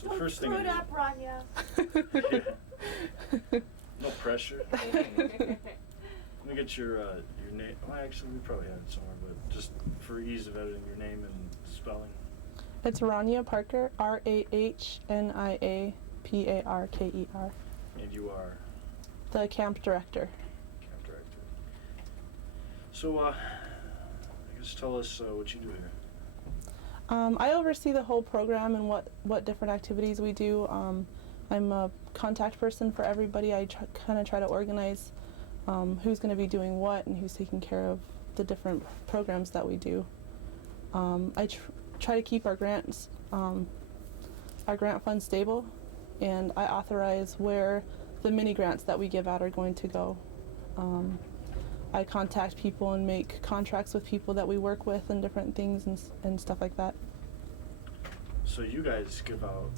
So the first thing. Screw it up, Rahnia. No pressure. Let me get your name. Well, actually, we probably have it somewhere, but just for ease of editing, your name and spelling. It's Rahnia Parker, RAHNIA PARKER. And you are? The camp director. Camp director. So, I guess tell us what you do here. I oversee the whole program and what different activities we do. I'm a contact person for everybody. I kind of try to organize who's going to be doing what and who's taking care of the different programs that we do. I try to keep our grant funds stable, and I authorize where the mini grants that we give out are going to go. I contact people and make contracts with people that we work with and different things and stuff like that. So you guys give out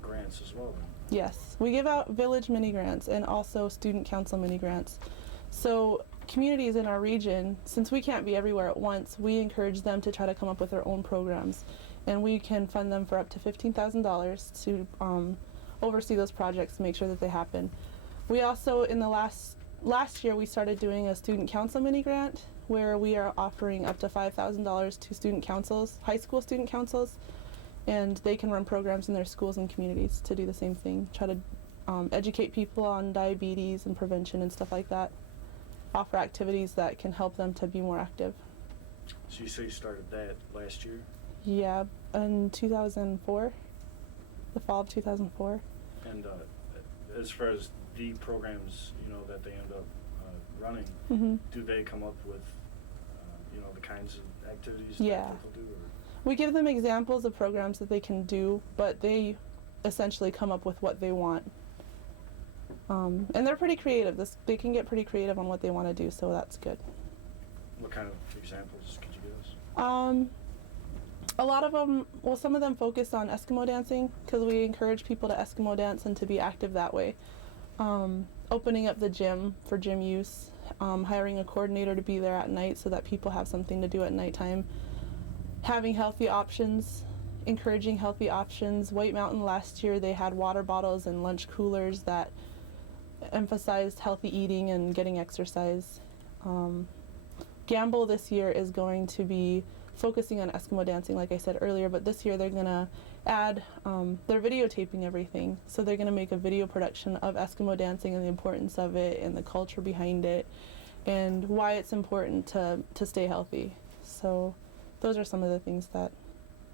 grants as well, then? Yes, we give out village mini grants and also student council mini grants. So communities in our region, since we can't be everywhere at once, we encourage them to try to come up with their own programs, and we can fund them for up to $15,000 to oversee those projects to make sure that they happen. We also, in the last year, we started doing a student council mini grant where we are offering up to $5,000 to student councils, high school student councils, and they can run programs in their schools and communities to do the same thing, try to educate people on diabetes and prevention and stuff like that, offer activities that can help them to be more active. So you say you started that last year? Yeah, in 2004, the fall of 2004. And as far as the programs, that they end up running, Mm-hmm. do they come up with, the kinds of activities Yeah. that people do? Or? We give them examples of programs that they can do, but they essentially come up with what they want. And they're pretty creative. They can get pretty creative on what they want to do, so that's good. What kind of examples could you give us? A lot of them, some of them focus on Eskimo dancing because we encourage people to Eskimo dance and to be active that way. Opening up the gym for gym use, hiring a coordinator to be there at night so that people have something to do at nighttime. Having healthy options, encouraging healthy options. White Mountain last year, they had water bottles and lunch coolers that emphasized healthy eating and getting exercise. Gamble this year is going to be focusing on Eskimo dancing, like I said earlier, but this year they're going to add, they're videotaping everything. So they're going to make a video production of Eskimo dancing and the importance of it and the culture behind it and why it's important to stay healthy. So those are some of the things that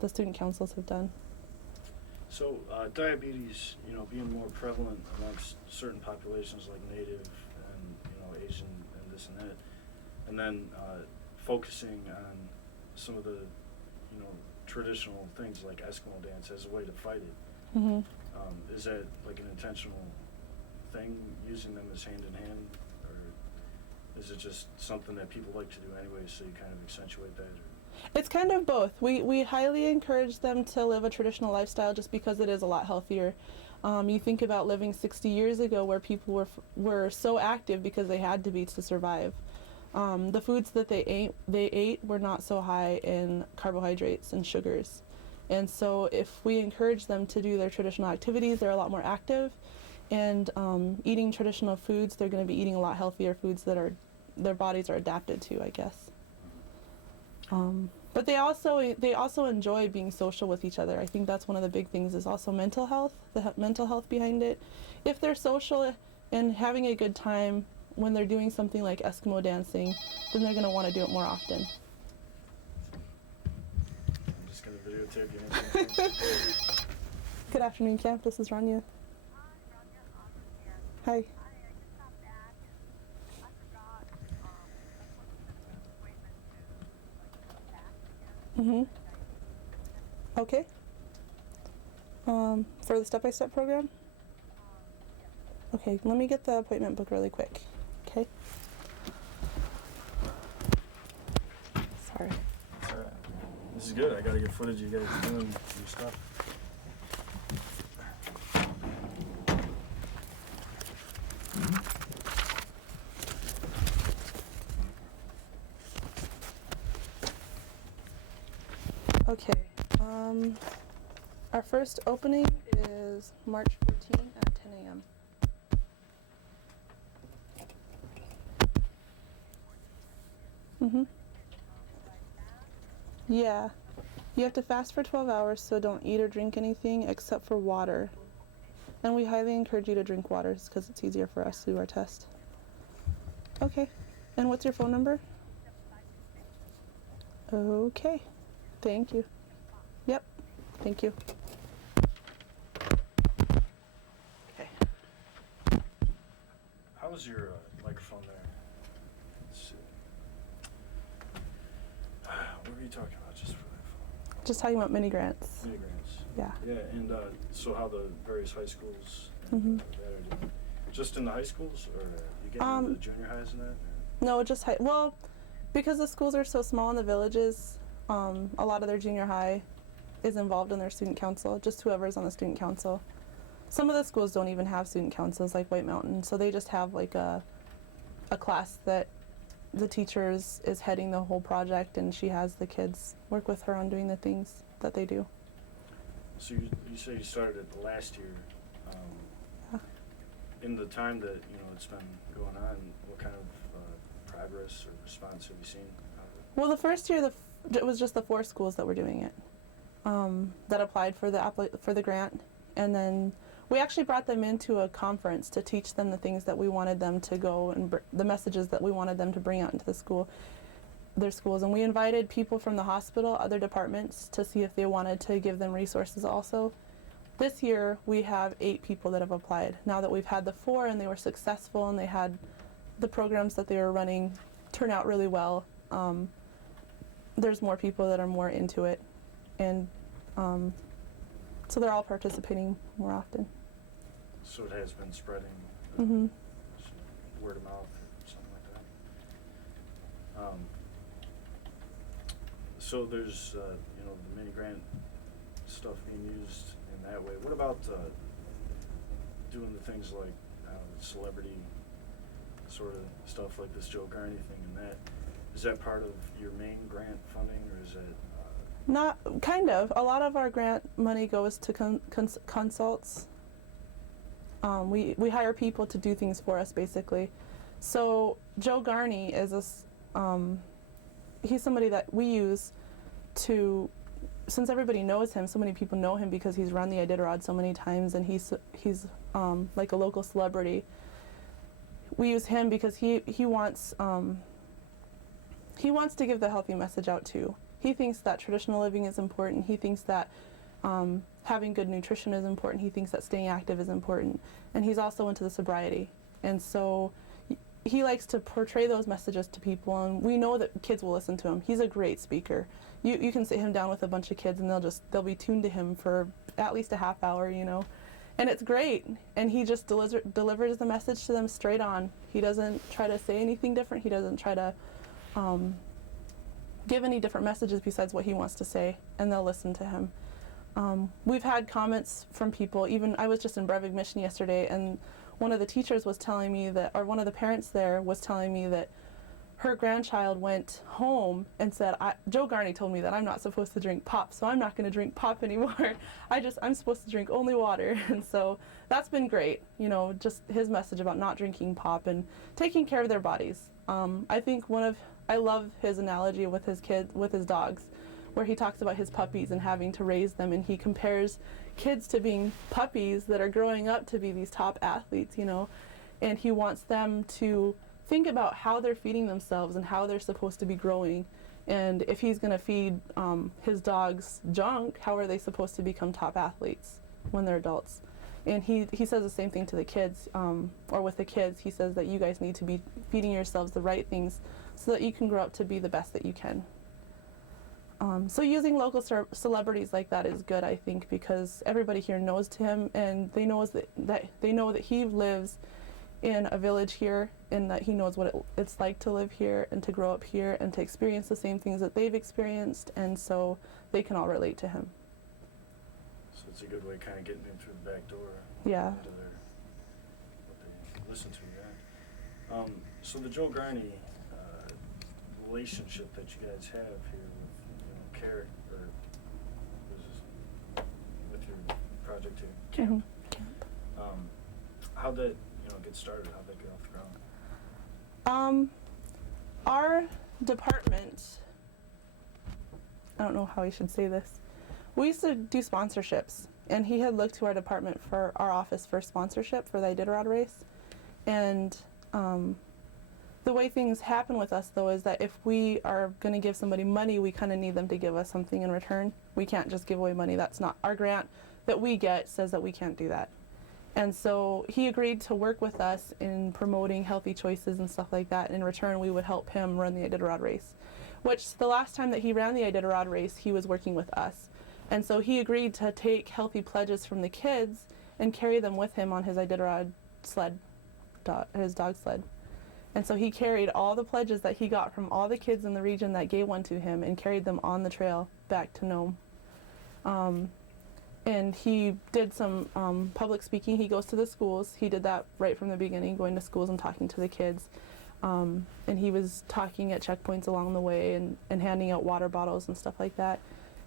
the student councils have done. So diabetes, being more prevalent amongst certain populations like Native and, Asian and this and that, and then focusing on some of the, traditional things like Eskimo dance as a way to fight it. Mm-hmm. Is that like an intentional thing, using them as hand in hand, or is it just something that people like to do anyway, so you kind of accentuate that? It's kind of both. We highly encourage them to live a traditional lifestyle just because it is a lot healthier. You think about living 60 years ago where people were so active because they had to be to survive. The foods that they ate were not so high in carbohydrates and sugars. And so if we encourage them to do their traditional activities, they're a lot more active. And eating traditional foods, they're going to be eating a lot healthier foods that their bodies are adapted to, I guess. But they also enjoy being social with each other. I think that's one of the big things is also mental health, the mental health behind it. If they're social and having a good time when they're doing something like Eskimo dancing, then they're going to want to do it more often. I'm just going to videotape you. Good afternoon, camp. This is Rahnia. Hi. Mm-hmm. Okay. For the step-by-step program? Okay, let me get the appointment book really quick. Okay? Sorry. It's all right. This is good. I got to get footage of you guys doing your stuff. Okay. Our first opening is March 14 at 10 a.m. Yeah. You have to fast for 12 hours, so don't eat or drink anything except for water. And we highly encourage you to drink water because it's easier for us to do our test. Okay. And what's your phone number? Okay. Thank you. Yep. Thank you. Okay. How's your microphone there? Let's see. What were you talking about just for that phone? Just talking about mini grants. Mini grants. Yeah. Yeah, and so how the various high schools and that are doing. Just in the high schools, or you getting into the junior highs and that? Or? No, just high. Well, because the schools are so small in the villages, a lot of their junior high is involved in their student council, just whoever's on the student council. Some of the schools don't even have student councils, like White Mountain, so they just have like a class that the teacher is heading the whole project, and she has the kids work with her on doing the things that they do. So you say you started it last year. In the time that it's been going on, what kind of progress or response have you seen out of it? Well, the first year, it was just the 4 schools that were doing it, that applied for the grant, and then we actually brought them into a conference to teach them the things that we wanted them to go and the messages that we wanted them to bring out into their schools, and we invited people from the hospital, other departments, to see if they wanted to give them resources also. This year we have 8 people that have applied. Now that we've had the 4 and they were successful and they had the programs that they were running turn out really well, there's more people that are more into it, and so they're all participating more often. So it has been spreading word of mouth or something like that. So there's the mini grant stuff being used in that way. What about doing the things like celebrity sort of stuff like this Joe Garney thing, and that is that part of your main grant funding, or is it Not kind of. A lot of our grant money goes to consults. We hire people to do things for us, basically. So Joe Garney is he's somebody that we use to, since everybody knows him, so many people know him because he's run the Iditarod so many times, and he's like a local celebrity. We use him because he wants to give the healthy message out too. He thinks that traditional living is important. He thinks that having good nutrition is important. He thinks that staying active is important. And he's also into the sobriety. And so he likes to portray those messages to people, and we know that kids will listen to him. He's a great speaker. You can sit him down with a bunch of kids and they'll be tuned to him for at least a half hour, And it's great. And he just delivers the message to them straight on. He doesn't try to say anything different. He doesn't try to give any different messages besides what he wants to say, and they'll listen to him. We've had comments from people, even I was just in Brevig Mission yesterday, and one of the teachers was telling me that, or one of the parents there was telling me that her grandchild went home and said, Joe Garney told me that I'm not supposed to drink pop, so I'm not going to drink pop anymore. I'm supposed to drink only water. And so that's been great, just his message about not drinking pop and taking care of their bodies. I love his analogy with his dogs, where he talks about his puppies and having to raise them, and he compares kids to being puppies that are growing up to be these top athletes, and he wants them to think about how they're feeding themselves and how they're supposed to be growing. And if he's going to feed his dogs junk, how are they supposed to become top athletes when they're adults? And he says the same thing to the kids, or with the kids. He says that you guys need to be feeding yourselves the right things so that you can grow up to be the best that you can. So using local celebrities like that is good, I think, because everybody here knows him, and they know that he lives in a village here, and that he knows what it's like to live here and to grow up here and to experience the same things that they've experienced, and so they can all relate to him. So it's a good way of kind of getting in through the back door. Yeah. Into what they listen to, yeah. So the Joe Garney relationship that you guys have here with care, or with camp. Camp. How'd that, get started? How'd that get off the ground? Our department, I don't know how I should say this. We used to do sponsorships, and he had looked to our department for our office for sponsorship for the Iditarod race. And the way things happen with us, though, is that if we are going to give somebody money, we kind of need them to give us something in return. We can't just give away money. That's not our grant that we get says that we can't do that. And so he agreed to work with us in promoting healthy choices and stuff like that. In return, we would help him run the Iditarod race, which the last time that he ran the Iditarod race, he was working with us. And so he agreed to take healthy pledges from the kids and carry them with him on his Iditarod sled, his dog sled. And so he carried all the pledges that he got from all the kids in the region that gave one to him and carried them on the trail back to Nome. And he did some public speaking. He goes to the schools. He did that right from the beginning, going to schools and talking to the kids. And he was talking at checkpoints along the way and handing out water bottles and stuff like that.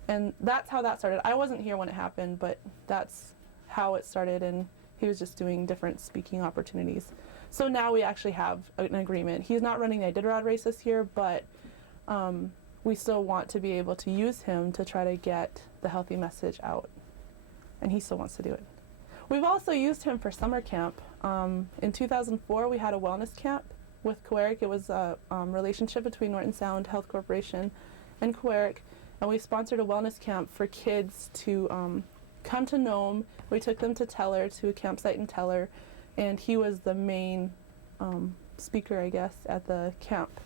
And that's how that started. I wasn't here when it happened, but that's how it started, and he was just doing different speaking opportunities. So now we actually have an agreement. He's not running the Iditarod race this year, but we still want to be able to use him to try to get the healthy message out. And he still wants to do it. We've also used him for summer camp. In 2004, we had a wellness camp with Coeric. It was a relationship between Norton Sound Health Corporation and Coeric. And we sponsored a wellness camp for kids to come to Nome. We took them to Teller, to a campsite in Teller, and he was the main speaker, I guess, at the camp.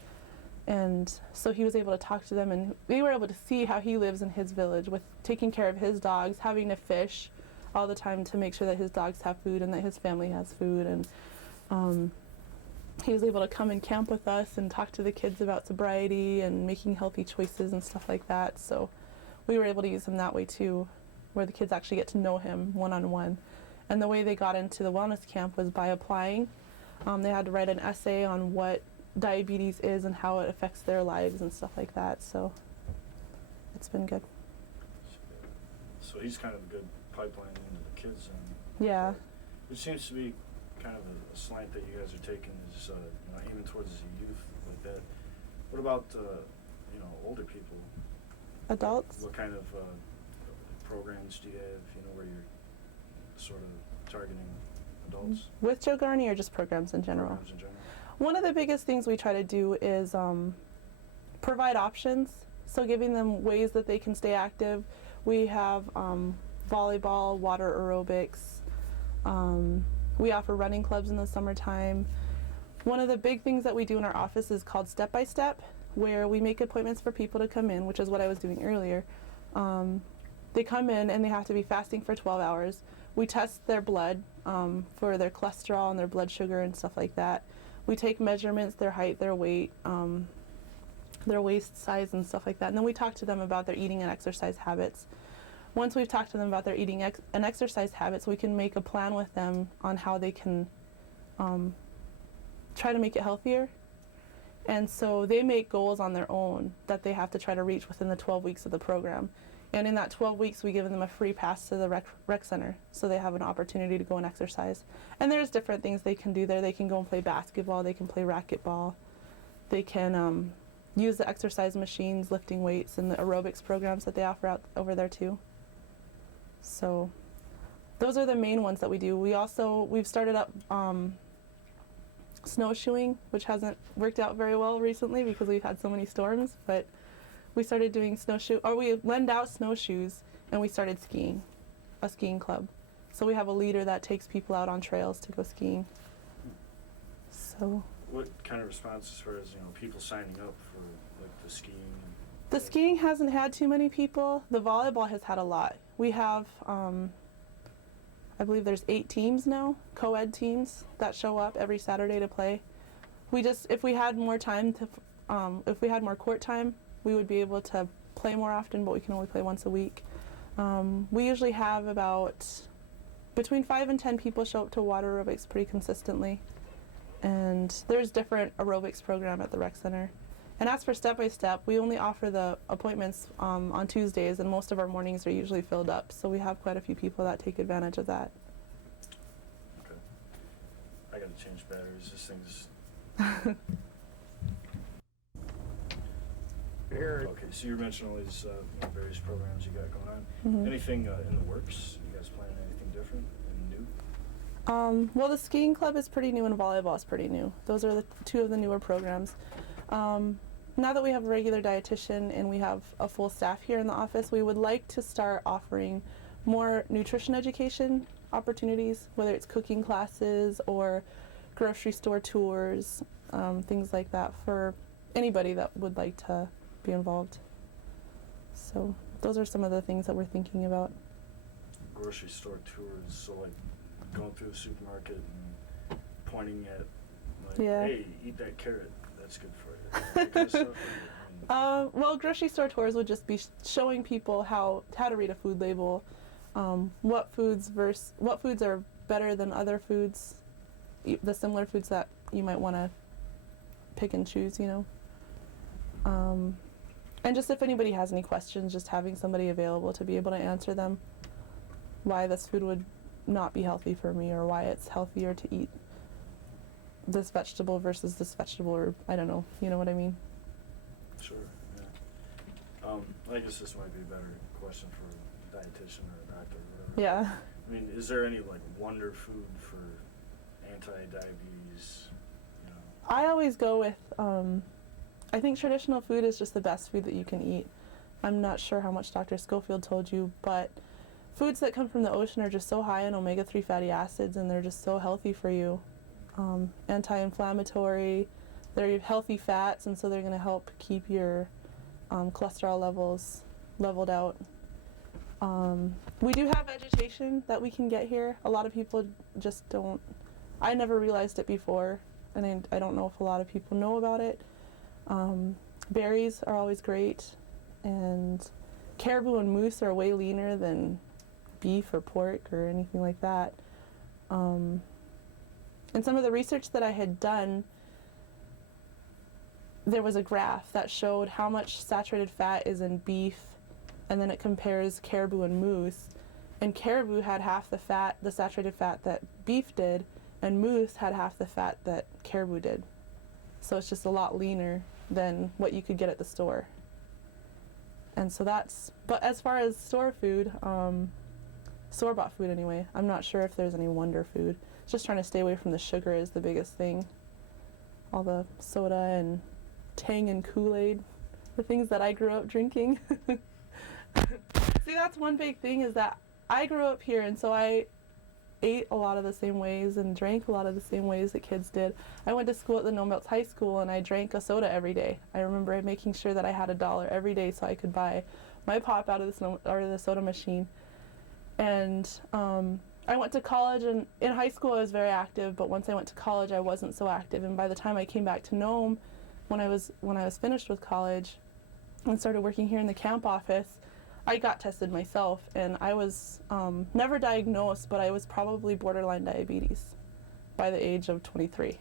And so he was able to talk to them, and we were able to see how he lives in his village with taking care of his dogs, having to fish all the time to make sure that his dogs have food and that his family has food. And he was able to come and camp with us and talk to the kids about sobriety and making healthy choices and stuff like that. So we were able to use him that way too, where the kids actually get to know him one-on-one. And the way they got into the wellness camp was by applying. They had to write an essay on what diabetes is and how it affects their lives and stuff like that. So it's been good. So he's kind of a good pipeline into the kids. And Yeah. It seems to be kind of a slant that you guys are taking is aiming towards the youth like that. What about older people? Adults? What kind of programs do you have? Where you're sort of targeting adults? With Joe Garney or just programs in general? Programs in general. One of the biggest things we try to do is provide options. So giving them ways that they can stay active. We have volleyball, water aerobics. We offer running clubs in the summertime. One of the big things that we do in our office is called Step by Step, where we make appointments for people to come in, which is what I was doing earlier. They come in and they have to be fasting for 12 hours. We test their blood for their cholesterol and their blood sugar and stuff like that. We take measurements, their height, their weight, their waist size and stuff like that. And then we talk to them about their eating and exercise habits. Once we've talked to them about their eating and exercise habits, we can make a plan with them on how they can try to make it healthier. And so they make goals on their own that they have to try to reach within the 12 weeks of the program. And in that 12 weeks, we give them a free pass to the rec center, so they have an opportunity to go and exercise. And there's different things they can do there. They can go and play basketball, they can play racquetball, they can use the exercise machines, lifting weights, and the aerobics programs that they offer out over there too. So those are the main ones that we do. We've started up snowshoeing, which hasn't worked out very well recently because we've had so many storms, but we started doing we lend out snowshoes, and we started skiing, a skiing club. So we have a leader that takes people out on trails to go skiing. So what kind of response as far as people signing up for the skiing? The skiing hasn't had too many people. The volleyball has had a lot. We have I believe there's 8 teams now, co-ed teams that show up every Saturday to play. If we had more time if we had more court time, we would be able to play more often, but we can only play once a week. We usually have about between 5 and 10 people show up to water aerobics pretty consistently. And there's different aerobics program at the rec center. And as for step by step, we only offer the appointments on Tuesdays, and most of our mornings are usually filled up. So we have quite a few people that take advantage of that. Okay. I gotta change batteries. This thing's. Okay, so you mentioned all these various programs you got going on. Mm-hmm. Anything in the works? You guys planning anything different and new? Well, the skiing club is pretty new and volleyball is pretty new. Those are the two of the newer programs. Now that we have a regular dietitian and we have a full staff here in the office, we would like to start offering more nutrition education opportunities, whether it's cooking classes or grocery store tours, things like that for anybody that would like to be involved. So those are some of the things that we're thinking about. Grocery store tours, so like going through the supermarket and pointing at, like, Yeah. hey, eat that carrot, that's good for you. That kind of stuff. Well, grocery store tours would just be showing people how to read a food label, what foods are better than other foods, the similar foods that you might want to pick and choose, and just if anybody has any questions, just having somebody available to be able to answer them, why this food would not be healthy for me, or why it's healthier to eat this vegetable versus this vegetable, or I don't know, you know what I mean? Sure, yeah. I guess this might be a better question for a dietitian or a doctor or whatever. Yeah. I mean, is there any like wonder food for anti-diabetes? I always go with, I think traditional food is just the best food that you can eat. I'm not sure how much Dr. Schofield told you, but foods that come from the ocean are just so high in omega-3 fatty acids, and they're just so healthy for you. Anti-inflammatory, they're healthy fats, and so they're going to help keep your cholesterol levels leveled out. We do have vegetation that we can get here. A lot of people just don't. I never realized it before, and I don't know if a lot of people know about it. Berries are always great, and caribou and moose are way leaner than beef or pork or anything like that. And some of the research that I had done, there was a graph that showed how much saturated fat is in beef, and then it compares caribou and moose. And caribou had half the fat, the saturated fat that beef did, and moose had half the fat that caribou did. So it's just a lot leaner than what you could get at the store. And so but as far as store-bought food anyway, I'm not sure if there's any wonder food. Just trying to stay away from the sugar is the biggest thing. All the soda and Tang and Kool-Aid, the things that I grew up drinking. See, that's one big thing, is that I grew up here, and so I ate a lot of the same ways and drank a lot of the same ways that kids did. I went to school at the Nome High School, and I drank a soda every day. I remember making sure that I had $1 every day so I could buy my pop out of the soda machine. And I went to college, and in high school I was very active, but once I went to college I wasn't so active. And by the time I came back to Nome, when I was finished with college and started working here in the camp office, I got tested myself, and I was never diagnosed, but I was probably borderline diabetes by the age of 23.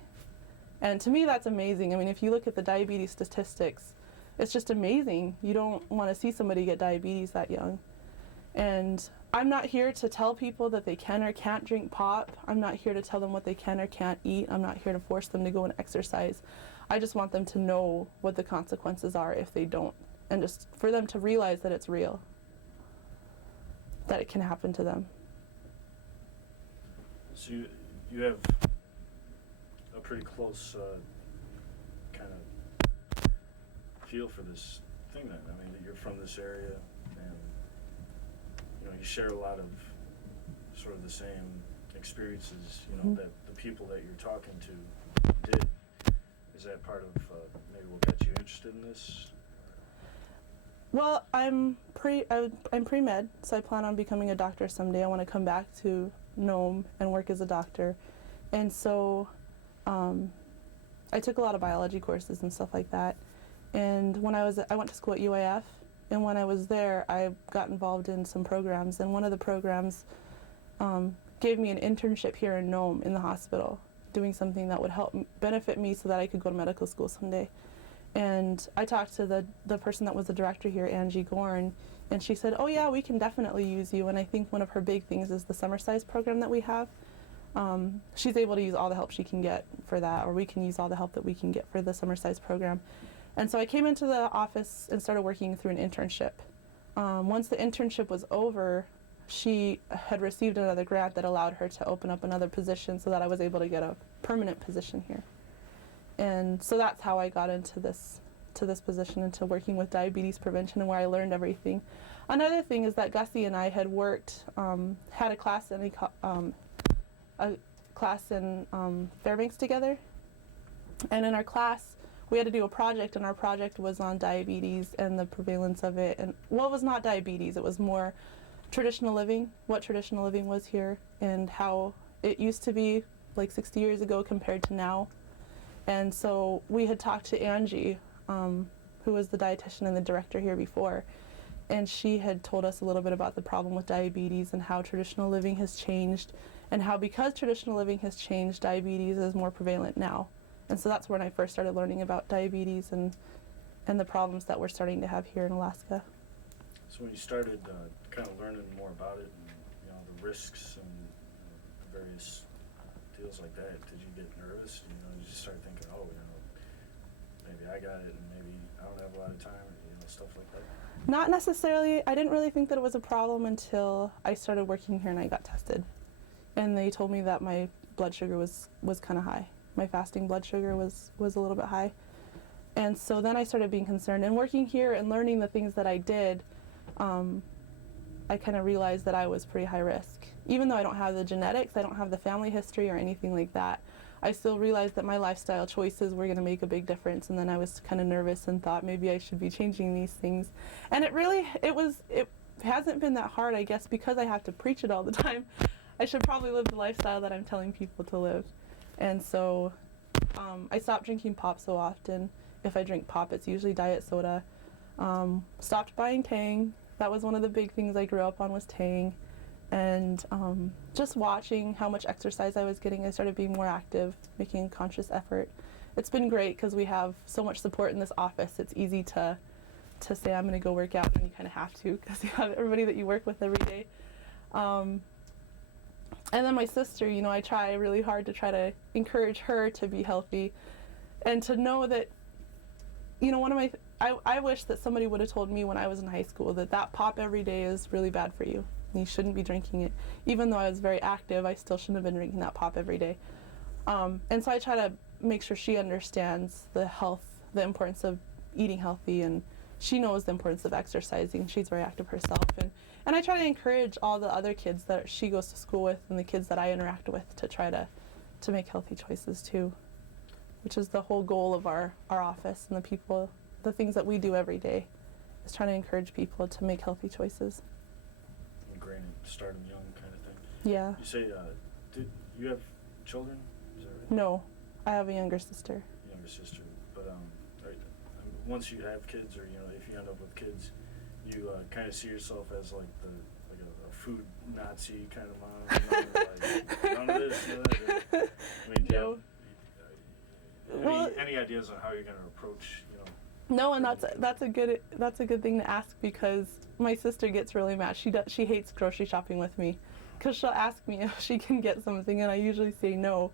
And to me, that's amazing. I mean, if you look at the diabetes statistics, it's just amazing. You don't want to see somebody get diabetes that young. And I'm not here to tell people that they can or can't drink pop. I'm not here to tell them what they can or can't eat. I'm not here to force them to go and exercise. I just want them to know what the consequences are if they don't, and just for them to realize that it's real, that it can happen to them. So you have a pretty close kind of feel for this thing then. I mean, you're from this area, and you share a lot of sort of the same experiences, that the people that you're talking to did. Is that part of maybe what got you interested in this? Well, I'm pre-med, so I plan on becoming a doctor someday. I want to come back to Nome and work as a doctor. And so I took a lot of biology courses and stuff like that. And when I went to school at UAF, and when I was there, I got involved in some programs. And one of the programs gave me an internship here in Nome in the hospital, doing something that would help benefit me so that I could go to medical school someday. And I talked to the person that was the director here, Angie Gorn, and she said, oh yeah, we can definitely use you. And I think one of her big things is the summer size program that we have. She's able to use all the help she can get for that, or we can use all the help that we can get for the summer size program. And so I came into the office and started working through an internship. Once the internship was over, she had received another grant that allowed her to open up another position so that I was able to get a permanent position here. And so that's how I got into this position, into working with diabetes prevention, and where I learned everything. Another thing is that Gussie and I had worked, had a class in Fairbanks together, and in our class we had to do a project, and our project was on diabetes and the prevalence of it. And well, it was not diabetes, it was more traditional living, what traditional living was here and how it used to be like 60 years ago compared to now. And so we had talked to Angie, who was the dietitian and the director here before, and she had told us a little bit about the problem with diabetes and how traditional living has changed, and how because traditional living has changed, diabetes is more prevalent now. And so that's when I first started learning about diabetes and the problems that we're starting to have here in Alaska. So when you started kind of learning more about it, and the risks and the various deals like that, did you get nervous? Did you start thinking, oh, maybe I got it, and maybe I don't have a lot of time, stuff like that? Not necessarily. I didn't really think that it was a problem until I started working here and I got tested. And they told me that my blood sugar was kind of high. My fasting blood sugar was a little bit high. And so then I started being concerned. And working here and learning the things that I did, I kind of realized that I was pretty high risk. Even though I don't have the genetics, I don't have the family history or anything like that, I still realized that my lifestyle choices were going to make a big difference. And then I was kind of nervous and thought maybe I should be changing these things. And it hasn't been that hard, I guess, because I have to preach it all the time. I should probably live the lifestyle that I'm telling people to live. And so I stopped drinking pop so often. If I drink pop, it's usually diet soda. Stopped buying Tang. That was one of the big things I grew up on, was Tang. And just watching how much exercise I was getting, I started being more active, making a conscious effort. It's been great because we have so much support in this office. It's easy to say I'm going to go work out, and you kind of have to because you have everybody that you work with every day. And then my sister, I try really hard to try to encourage her to be healthy and to know that, I wish that somebody would have told me when I was in high school that pop every day is really bad for you. And you shouldn't be drinking it. Even though I was very active, I still shouldn't have been drinking that pop every day. And so I try to make sure she understands the importance of eating healthy, and she knows the importance of exercising. She's very active herself. And I try to encourage all the other kids that she goes to school with and the kids that I interact with to try to make healthy choices too, which is the whole goal of our office and the things that we do every day, is trying to encourage people to make healthy choices. Ingrain it, start them young kind of thing. Yeah. You say, did you have children? Is that right? No, I have a younger sister. Younger sister. But once you have kids, or if you end up with kids, you kind of see yourself as like a food Nazi kind of mom. None of this, none of that. Do you have any ideas on how you're going to approach, No, and that's a good thing to ask, because my sister gets really mad. She hates grocery shopping with me, because she'll ask me if she can get something, and I usually say no,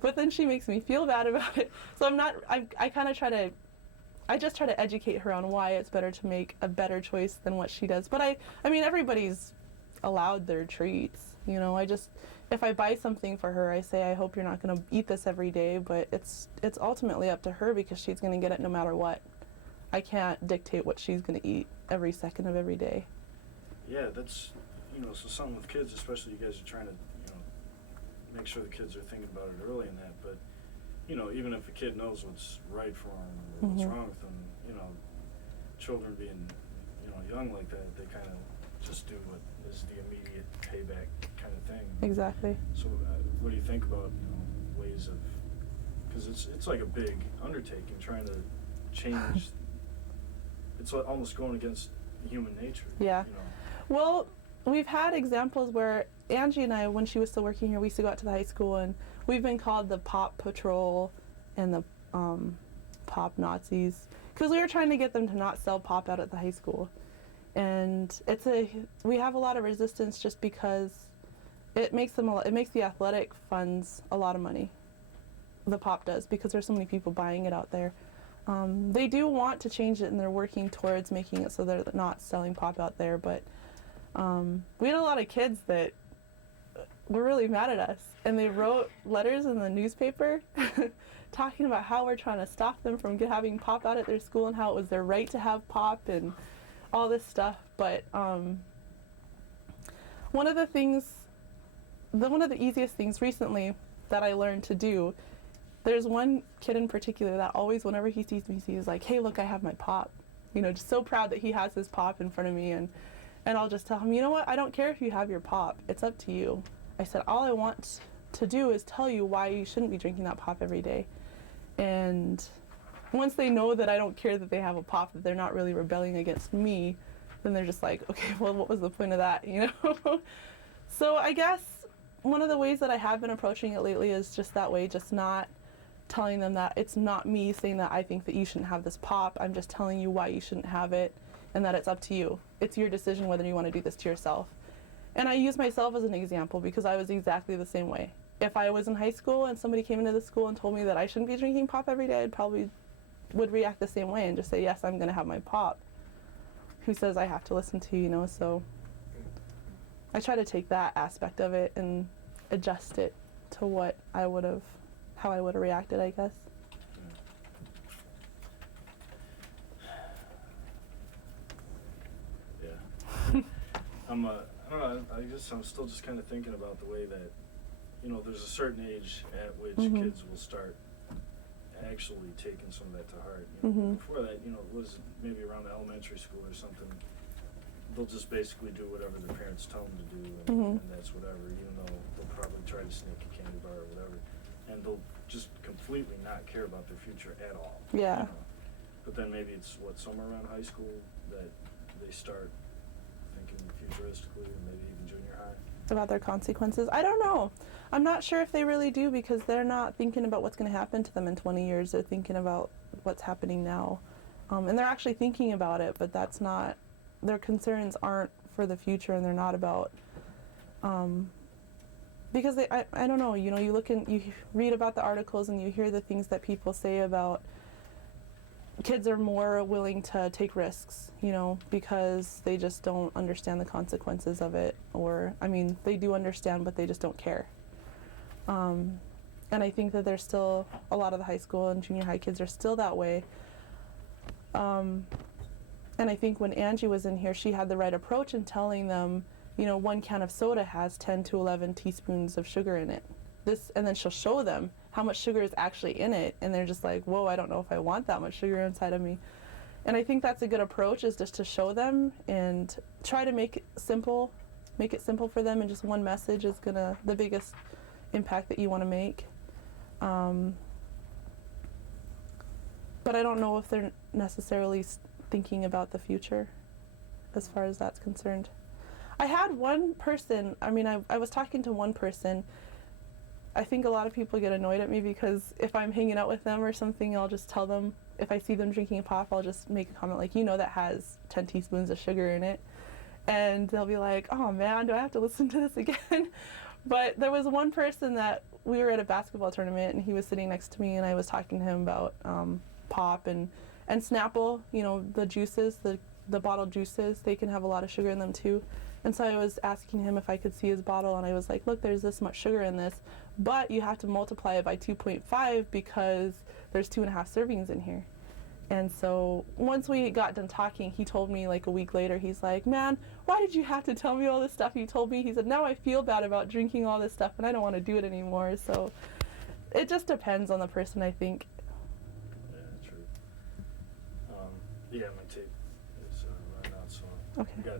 but then she makes me feel bad about it. So I just try to educate her on why it's better to make a better choice than what she does. But I mean, everybody's allowed their treats, if I buy something for her, I say, I hope you're not going to eat this every day, but it's ultimately up to her, because she's going to get it no matter what. I can't dictate what she's going to eat every second of every day. Yeah, that's, so something with kids, especially you guys are trying to, make sure the kids are thinking about it early in that, but, even if a kid knows what's right for them or what's wrong with them, children being, young like that, they kind of just do what is the immediate payback kind of thing. Exactly. So what do you think about, ways of, because it's like a big undertaking trying to change. It's almost going against human nature. Yeah. Well, we've had examples where Angie and I, when she was still working here, we used to go out to the high school, and we've been called the Pop Patrol and the Pop Nazis, because we were trying to get them to not sell pop out at the high school, and we have a lot of resistance just because it makes the athletic funds a lot of money. The pop does, because there's so many people buying it out there. They do want to change it, and they're working towards making it so they're not selling pop out there, but we had a lot of kids that were really mad at us, and they wrote letters in the newspaper talking about how we're trying to stop them from having pop out at their school and how it was their right to have pop and all this stuff. But one of the easiest things recently that I learned to do, there's one kid in particular that always, whenever he sees me, he's like, hey, look, I have my pop. You know, just so proud that he has his pop in front of me, and I'll just tell him, you know what, I don't care if you have your pop, it's up to you. I said, all I want to do is tell you why you shouldn't be drinking that pop every day. And once they know that I don't care that they have a pop, that they're not really rebelling against me, then they're just like, okay, well, what was the point of that, you know? So I guess one of the ways that I have been approaching it lately is just that way, just not telling them that it's not me saying that I think that you shouldn't have this pop. I'm just telling you why you shouldn't have it, and that it's up to you. It's your decision whether you want to do this to yourself. And I use myself as an example because I was exactly the same way. If I was in high school and somebody came into the school and told me that I shouldn't be drinking pop every day, I'd probably would react the same way and just say, yes, I'm going to have my pop. Who says I have to listen to, you know? So I try to take that aspect of it and adjust it to how I would have reacted, I guess. Yeah. I don't know, I guess I'm still just kind of thinking about the way that, you know, there's a certain age at which kids will start actually taking some of that to heart. You know, before that, you know, it was maybe around elementary school or something, they'll just basically do whatever their parents tell them to do, and that's whatever, even though they'll probably try to sneak a candy bar or whatever, and they'll just completely not care about their future at all. Yeah. You know? But then maybe it's somewhere around high school that they start thinking futuristically, or maybe even junior high. About their consequences? I don't know. I'm not sure if they really do, because they're not thinking about what's going to happen to them in 20 years. They're thinking about what's happening now. And they're actually thinking about it, but that's not, their concerns aren't for the future, and they're not about, because I don't know, you know, you read about the articles and you hear the things that people say about kids are more willing to take risks, you know, because they just don't understand the consequences of it. Or, I mean, they do understand, but they just don't care. And I think that there's still a lot of the high school and junior high kids are still that way. And I think when Angie was in here, she had the right approach in telling them, you know, 1 can of soda has 10 to 11 teaspoons of sugar in it. And then she'll show them how much sugar is actually in it, and they're just like, whoa, I don't know if I want that much sugar inside of me. And I think that's a good approach, is just to show them and try to make it simple for them, and just one message is the biggest impact that you want to make. But I don't know if they're necessarily thinking about the future as far as that's concerned. I had one person, I mean, I was talking to one person. I think a lot of people get annoyed at me because if I'm hanging out with them or something, I'll just tell them, if I see them drinking pop, I'll just make a comment like, you know, that has 10 teaspoons of sugar in it. And they'll be like, oh man, do I have to listen to this again? But there was one person that we were at a basketball tournament, and he was sitting next to me, and I was talking to him about pop and Snapple, you know, the juices, the bottled juices, they can have a lot of sugar in them too. And so I was asking him if I could see his bottle, and I was like, look, there's this much sugar in this, but you have to multiply it by 2.5 because there's 2.5 servings in here. And so once we got done talking, he told me like a week later, he's like, man, why did you have to tell me all this stuff you told me? He said, now I feel bad about drinking all this stuff, and I don't want to do it anymore. So it just depends on the person, I think. Yeah, true. Yeah, my tape is running out, so Okay. we got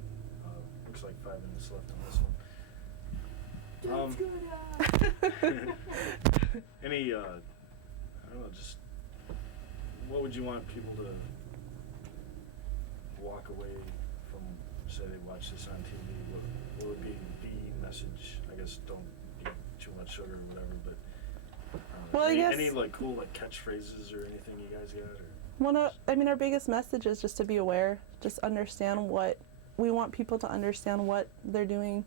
looks like 5 minutes left on this one. Any I don't know, just what would you want people to walk away from? Say they watch this on TV. What would be the message? I guess don't eat too much sugar or whatever. But Well, I guess any like cool like catchphrases or anything you guys got? Or? Our biggest message is just to be aware, just understand what, we want people to understand what they're doing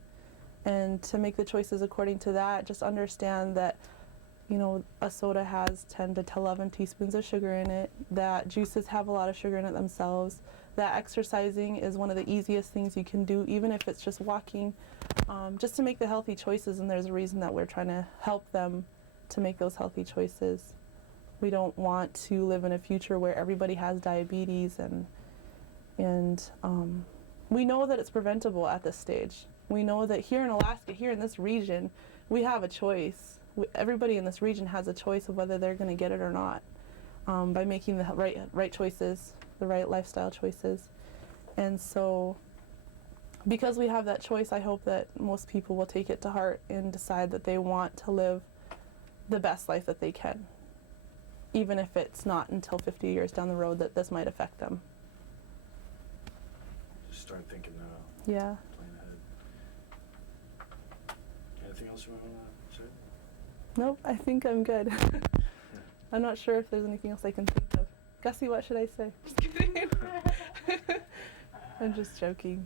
and to make the choices according to that. Just understand that, a soda has 10 to 11 teaspoons of sugar in it, that juices have a lot of sugar in it themselves, that exercising is one of the easiest things you can do, even if it's just walking, just to make the healthy choices, and there's a reason that we're trying to help them to make those healthy choices. We don't want to live in a future where everybody has diabetes, and we know that it's preventable at this stage. We know that here in Alaska, here in this region, we have a choice. Everybody in this region has a choice of whether they're going to get it or not, by making the right choices, the right lifestyle choices. And so, because we have that choice, I hope that most people will take it to heart and decide that they want to live the best life that they can, even if it's not until 50 years down the road that this might affect them. Just start thinking now. Yeah. Plan ahead. Anything else you want to say? Nope, I think I'm good. I'm not sure if there's anything else I can think of. Gussie, what should I say? Just kidding. I'm just joking.